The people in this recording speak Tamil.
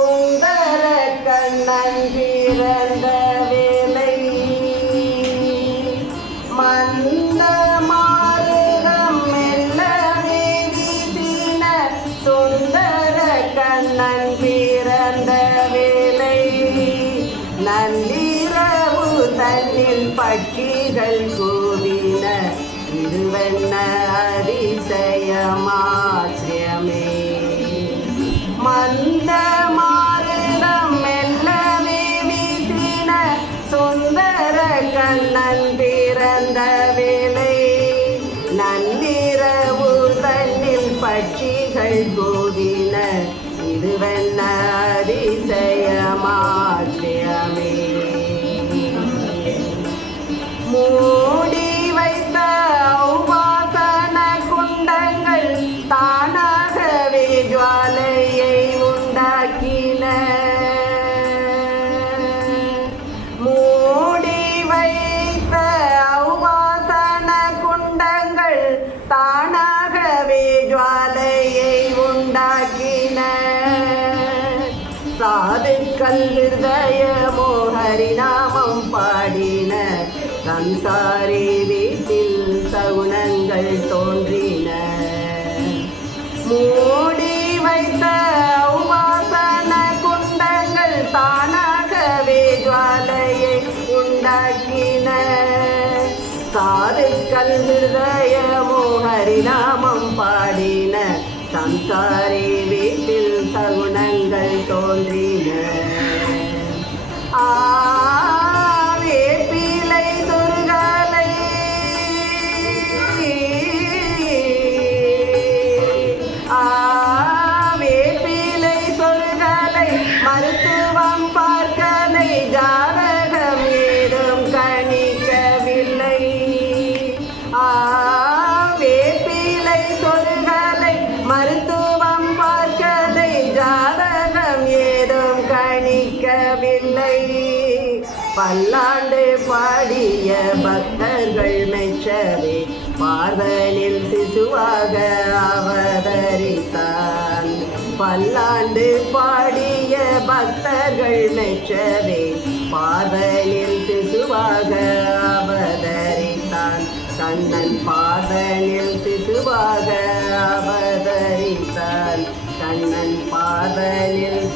சுந்தர கண்ணன் பிறந்த வேலை மந்த மாறுகம் மெல்லவே வீசின சுந்தர கண்ணன் பிறந்த வேலை நள்ளிரவு தன்னில் பட்சிகள் கூவின இதுவென்ன அதிசயமாச்சியமே மந்த மாறுடம் மெல்லவே வீசின சுந்தர கண்ணன் பிறந்த வேலை நள்ளிரவு தன்னில் பட்சிகள் கூவின இதுவென்ன அதிசயமாச்சியமே மூடி வைத்த உபாசன குண்டங்கள் தானாகவே ஜுவாலையை உண்டாக்கின மூடி வைத்த உபாசன குண்டங்கள் தானாகவே ஜுவாலையை உண்டாக்கின சாதுக்கள் ஹிருதயமோ ஹரிநாமம் பாடின சம்சாரி வீட்டில் சகுனங்கள் தோன்றின மூடி வைத்த உபாசன குண்டங்கள் தானாகவே ஜுவாலையை உண்டாக்கின சாதுக்கள் ஹிருதயமோ ஹரிநாமம் பாடின சம்சாரி வீட்டில் சகுனங்கள் தோன்றின வேப்பிலை சொருகலை வேப்பிலை சொருகலை மருத்துவம் பார்க்கலை ஜாதகம் ஏதும் கணிக்கவில்லை வேப்பிலை சொருகலை மருத்துவம் பார்க்கலை ஜாதகம் ஏதும் கணிக்கவில்லை பல்லாண்டு பாடிய பக்தர்கள் மெச்சவே பார்வனில் சிசுவாக அவதரித்தான் பல்லாண்டு பாடிய பக்தர்கள் மெச்சவே பார்வனில் சிசுவாக அவதரித்தான் கண்ணன் பார்வனில் சிசுவாக அவதரித்தான் கண்ணன் பார்வனில்